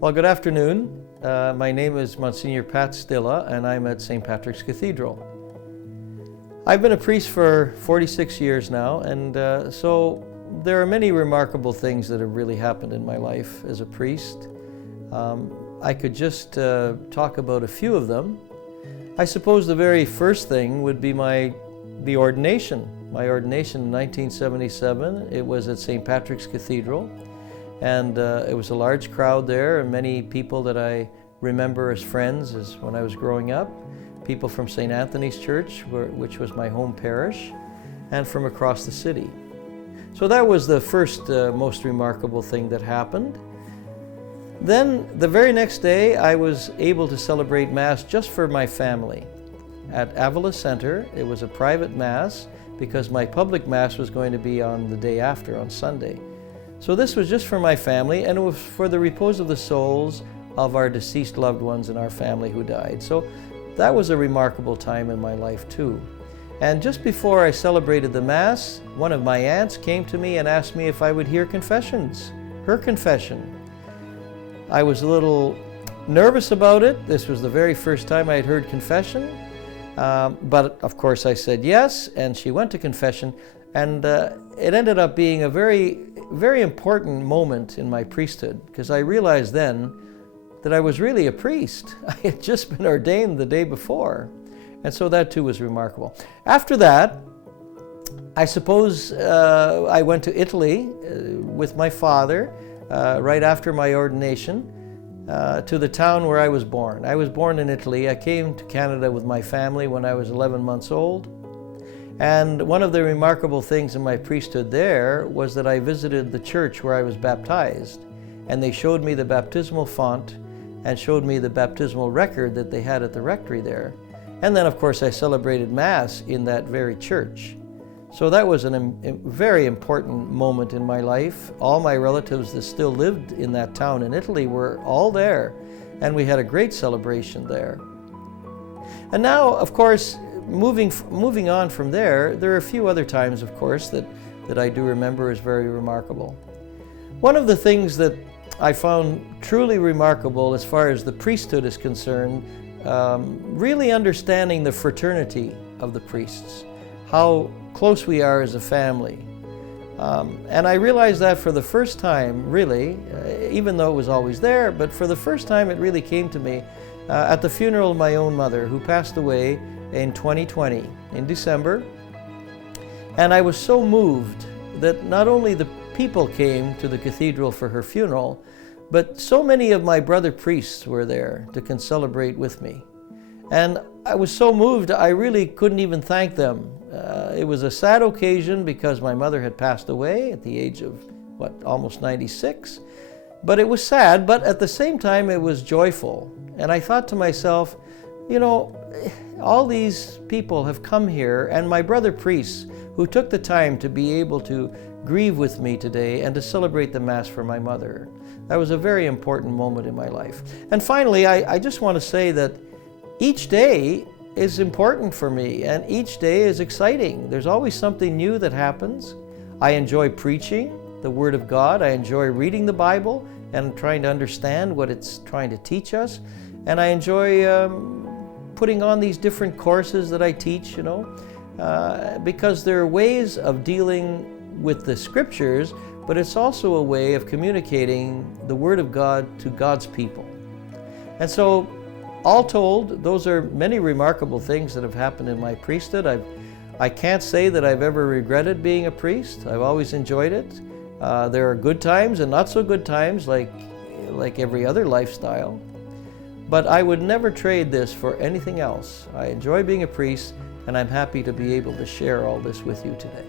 Well, good afternoon. My name is Monsignor Pat Stilla, and I'm at St. Patrick's Cathedral. I've been a priest for 46 years now, and so there are many remarkable things that have really happened in my life as a priest. I could just talk about a few of them. I suppose the very first thing would be the ordination. My ordination in 1977, it was at St. Patrick's Cathedral. And it was a large crowd there, and many people that I remember as friends as when I was growing up. People from St. Anthony's Church, which was my home parish, and from across the city. So that was the first most remarkable thing that happened. Then the very next day I was able to celebrate Mass just for my family. At Avila Center, it was a private Mass because my public Mass was going to be on the day after, on Sunday. So this was just for my family, and it was for the repose of the souls of our deceased loved ones in our family who died. So that was a remarkable time in my life too. And just before I celebrated the Mass, one of my aunts came to me and asked me if I would hear confessions, her confession. I was a little nervous about it. This was the very first time I had heard confession. But of course I said yes, and she went to confession. And it ended up being a very important moment in my priesthood, because I realized then that I was really a priest. I had just been ordained the day before. And so that too was remarkable. After that, I suppose I went to Italy with my father right after my ordination to the town where I was born. I was born in Italy. I came to Canada with my family when I was 11 months old. And one of the remarkable things in my priesthood there was that I visited the church where I was baptized. And they showed me the baptismal font and showed me the baptismal record that they had at the rectory there. And then, of course, I celebrated Mass in that very church. So that was a very important moment in my life. All my relatives that still lived in that town in Italy were all there, and we had a great celebration there. And now, of course, moving on from there, there are a few other times, of course, that I do remember as very remarkable. One of the things that I found truly remarkable as far as the priesthood is concerned, really understanding the fraternity of the priests, how close we are as a family. And I realized that for the first time, really, even though it was always there, but for the first time it really came to me at the funeral of my own mother, who passed away in 2020, in December. And I was so moved that not only the people came to the cathedral for her funeral, but so many of my brother priests were there to celebrate with me. And I was so moved, I really couldn't even thank them. It was a sad occasion because my mother had passed away at the age of, almost 96. But it was sad, but at the same time it was joyful. And I thought to myself, you know, all these people have come here, and my brother priests who took the time to be able to grieve with me today and to celebrate the Mass for my mother. That was a very important moment in my life. And finally, I just want to say that each day is important for me, and each day is exciting. There's always something new that happens. I enjoy preaching the Word of God. I enjoy reading the Bible and trying to understand what it's trying to teach us. And I enjoy putting on these different courses that I teach, because there are ways of dealing with the Scriptures, but it's also a way of communicating the Word of God to God's people. And so, all told, those are many remarkable things that have happened in my priesthood. I can't say that I've ever regretted being a priest. I've always enjoyed it. There are good times and not so good times, like every other lifestyle. But I would never trade this for anything else. I enjoy being a priest, and I'm happy to be able to share all this with you today.